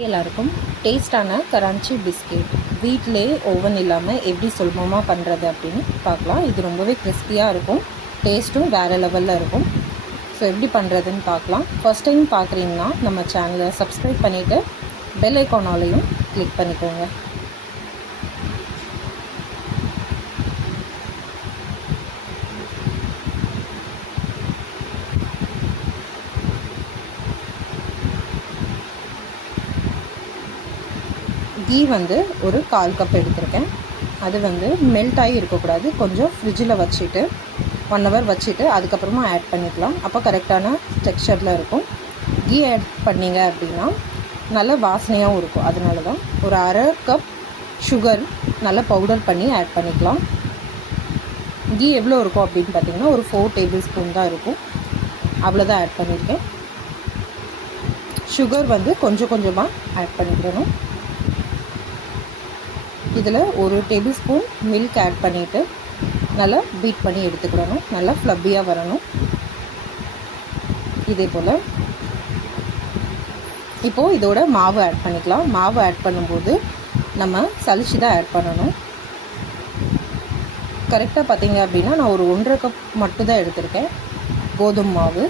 எல்லாருக்கும் டேஸ்டான கராச்சி பிஸ்கெட் வீட்டிலே ஓவன் இல்லாமல் எப்படி சுலபமாக பண்ணுறது அப்படின்னு பார்க்கலாம். இது ரொம்பவே கிறிஸ்பியாக இருக்கும், டேஸ்ட்டும் வேறு லெவலில் இருக்கும். ஸோ எப்படி பண்ணுறதுன்னு பார்க்கலாம். ஃபஸ்ட் டைம் பார்க்குறீங்கன்னா நம்ம சேனலை சப்ஸ்கிரைப் பண்ணிவிட்டு பெல் ஐக்கானாலையும் கிளிக் பண்ணிக்கோங்க. கீ வந்து ஒரு 1/4 கப் எடுத்திருக்கேன். அது வந்து மெல்ட் ஆகி இருக்கக்கூடாது, கொஞ்சம் ஃப்ரிட்ஜில் வச்சுட்டு 1 ஹவர் வச்சுட்டு அதுக்கப்புறமா ஆட் பண்ணிக்கலாம். அப்போ கரெக்டான டெக்ஸ்சரில் இருக்கும். கீ ஆட் பண்ணிங்க அப்படின்னா நல்ல வாசனையாகவும் இருக்கும். அதனால தான் ஒரு 1/2 கப் சுகர் நல்லா பவுடர் பண்ணி ஆட் பண்ணிக்கலாம். கீ எவ்வளோ இருக்கும் அப்படின்னு பார்த்திங்கன்னா ஒரு 4 டேபிள் ஸ்பூன் தான் இருக்கும். அவ்வளோதான் ஆட் பண்ணியிருக்கேன். சுகர் வந்து கொஞ்சம் கொஞ்சமாக ஆட் பண்ணிக்கிறணும். இதில் ஒரு டேபிள் ஸ்பூன் மில்க் ஆட் பண்ணிவிட்டு நல்லா பீட் பண்ணி எடுத்துக்கிடணும். நல்லா ஃப்ளப்பியாக வரணும். இதே போல் இப்போது இதோட மாவு ஆட் பண்ணிக்கலாம். மாவு ஆட் பண்ணும்போது நம்ம சலிச்சு தான் ஆட் பண்ணணும். கரெக்டாக பார்த்தீங்க அப்படின்னா நான் ஒரு 1/2 கப் மட்டும் தான் எடுத்திருக்கேன் கோதுமை மாவு.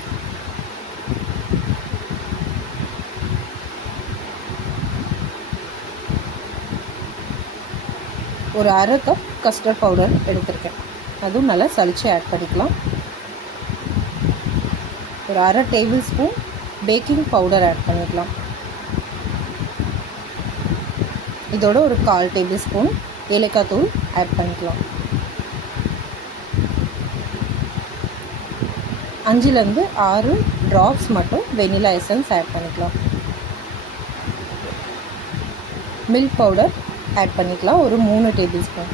ஒரு 1/2 கப் கஸ்டர்ட் பவுடர் எடுத்திருக்கேன். அதுவும் நல்லா சலிச்சு ஆட் பண்ணிக்கலாம். ஒரு 1/2 tablespoon baking powder add பண்ணிக்கலாம். இதோட ஒரு 1/4 டேபிள் ஸ்பூன் ஏலக்காய் தூள் ஆட் பண்ணிக்கலாம். 5லேருந்து 6 ட்ராப்ஸ் மட்டும் வெனிலா எசன்ஸ் ஆட் பண்ணிக்கலாம். மில்க் பவுடர் ஆட் பண்ணிக்கலாம், ஒரு 3 டேபிள் ஸ்பூன்.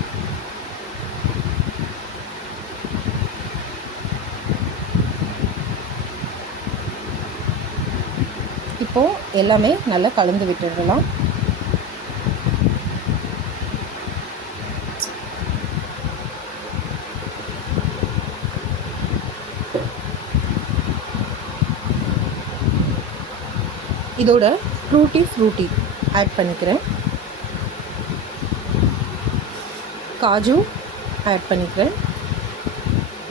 இப்போது எல்லாமே நல்லா கலந்து விட்டுடலாம். இதோட ஃப்ரூட்டி ஆட் பண்ணிக்கிறேன். காஜு ஆட் பண்ணிக்கிறேன்.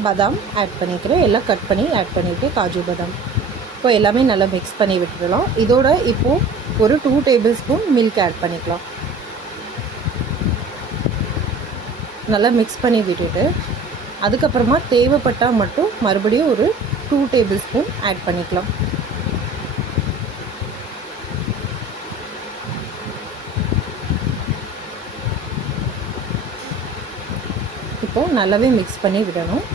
பாதாம் ஆட் பண்ணிக்கிறேன். எல்லாம் கட் பண்ணி ஆட் பண்ணிவிட்டு காஜு பாதாம் இப்போ எல்லாமே நல்லா மிக்ஸ் பண்ணி விட்டுடலாம். இதோட இப்போது ஒரு 2 டேபிள் ஸ்பூன் மில்க் ஆட் பண்ணிக்கலாம். நல்லா மிக்ஸ் பண்ணி விட்டுட்டு அதுக்கப்புறமா தேவைப்பட்டால் மட்டும் மறுபடியும் ஒரு 2 டேபிள் ஸ்பூன் ஆட் பண்ணிக்கலாம். இப்போது நல்லாவே மிக்ஸ் பண்ணி விடணும்.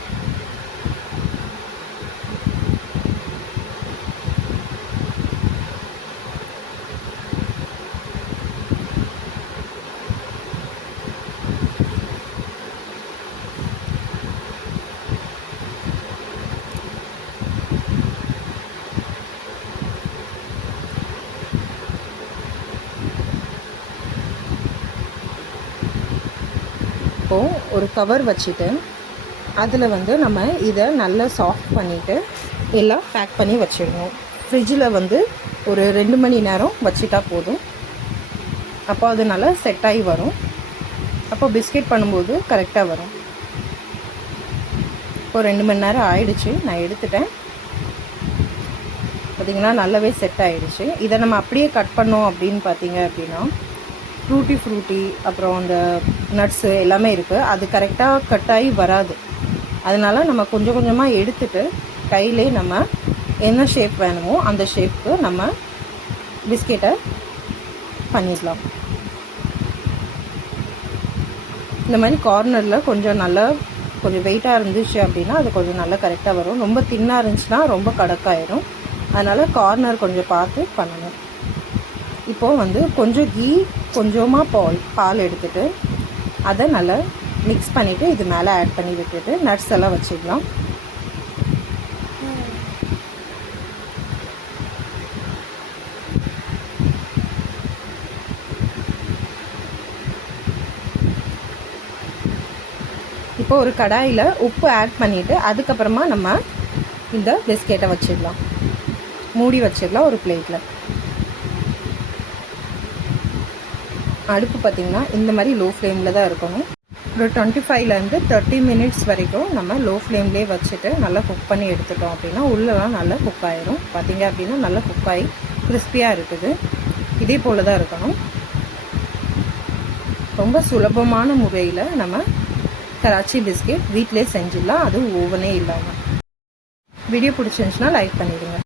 ஒரு கவர் வச்சுட்டு அதில் வந்து நம்ம இதை நல்லா சாஃப்ட் பண்ணிவிட்டு எல்லாம் பேக் பண்ணி வச்சிடணும். ஃப்ரிட்ஜில் வந்து ஒரு 2 மணி நேரம் வச்சுட்டா போதும். அப்போ அது நல்லா செட் ஆகி வரும். அப்போ பிஸ்கெட் பண்ணும்போது கரெக்டாக வரும். இப்போ 2 மணி நேரம் ஆயிடுச்சு, நான் எடுத்துட்டேன். பார்த்திங்கன்னா நல்லாவே செட் ஆகிடுச்சு. இதை நம்ம அப்படியே கட் பண்ணோம் அப்படின்னு பார்த்தீங்க அப்படின்னா ஃப்ரூட்டி அப்புறம் அந்த நட்ஸு எல்லாமே இருக்குது, அது கரெக்டாக கட் ஆகி வராது. அதனால் நம்ம கொஞ்சம் கொஞ்சமாக எடுத்துகிட்டு கையிலே நம்ம என்ன ஷேப் வேணுமோ அந்த ஷேப்புக்கு நம்ம பிஸ்கெட்டை பண்ணிடலாம். இந்த மாதிரி கார்னரில் கொஞ்சம் வெயிட்டாக இருந்துச்சு அப்படின்னா அது கொஞ்சம் நல்லா கரெக்டாக வரும். ரொம்ப தின்னாக இருந்துச்சுன்னா ரொம்ப கடக்காயிடும். அதனால் கார்னர் கொஞ்சம் பார்த்து பண்ணணும். இப்போது வந்து கொஞ்சம் கீ கொஞ்சமாக பால் எடுத்துகிட்டு அதை நல்லா மிக்ஸ் பண்ணிவிட்டு இது மேலே ஆட் பண்ணி விட்டுட்டு நட்ஸ் எல்லாம் வச்சுக்கலாம். இப்போ ஒரு கடாயில் உப்பு ஆட் பண்ணிவிட்டு அதுக்கப்புறமா நம்ம இந்த பிஸ்கெட்டை வச்சிடலாம். மூடி வச்சிடலாம் ஒரு பிளேட்டில். அடுப்பு பார்த்திங்கன்னா இந்த மாதிரி லோ ஃப்ளேமில் தான் இருக்கணும். ஒரு 25லேருந்து 30 மினிட்ஸ் வரைக்கும் நம்ம லோ ஃப்ளேம்லேயே வச்சுட்டு நல்லா குக் பண்ணி எடுத்துட்டோம் அப்படின்னா உள்ளெலாம் நல்லா குக் ஆகிரும். பார்த்திங்க அப்படின்னா நல்லா குக் ஆகி கிறிஸ்பியாக இருக்குது. இதே போல் தான் இருக்கணும். ரொம்ப சுலபமான முறையில் நம்ம கராச்சி பிஸ்கெட் வீட்டிலே செஞ்சிடலாம், அதுவும் ஓவனே இல்லாமல். வீடியோ பிடிச்சிருந்துச்சுன்னா லைக் பண்ணிடுங்க.